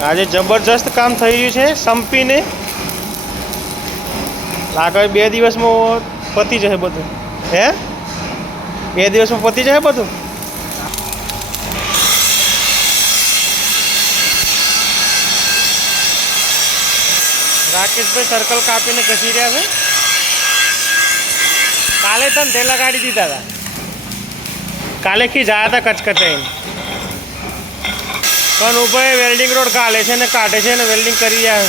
આજે જબરજસ્ત કામ થઈ રહ્યું છે સંપીને લાગે 2 દિવસમાં પતી જશે બધું હે 2 દિવસમાં પતી જશે બધું રાકેશભાઈ સર્કલ કાપીને ઘસી રહ્યા છે કાલે તને લગાડી દીધા હતા કાલે કી જયા હતા કચકચાઈને કનુભાઈ વેલ્ડિંગ રોડ કાલે છે ને કાઢે છે ને વેલ્ડિંગ કરી રહ્યા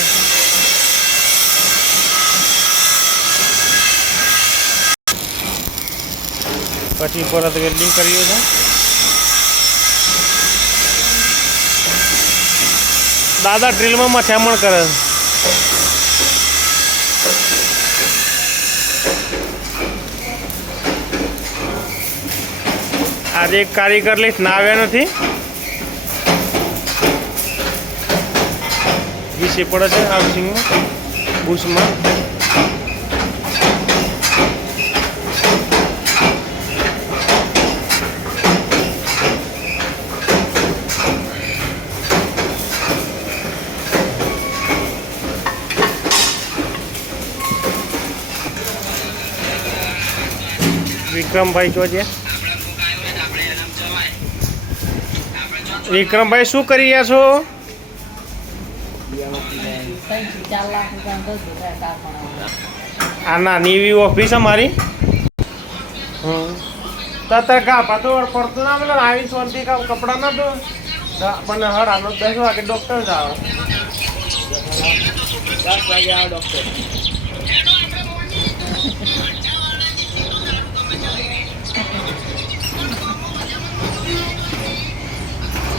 પછી પરત વેલ્ડિંગ કર્યું છે દાદા ડ્રીલમાં મથામણ કરે આજે એક કારીગર લિસ્ટ ના આવ્યા નથી વિશે પડે છે હાઉસિંગમાં બુશમાં વિક્રમભાઈ જોજે વિક્રમભાઈ શું કરી રહ્યા છો આ ના નીવી ઓફિસ અમારી તાર કા પાતો પડતું ના બોલે આવી સોનથી કામ કપડા ના દો પણ હડ આનો 10 વાગે ડોક્ટર જ આવે 10 વાગે આવે ડોક્ટર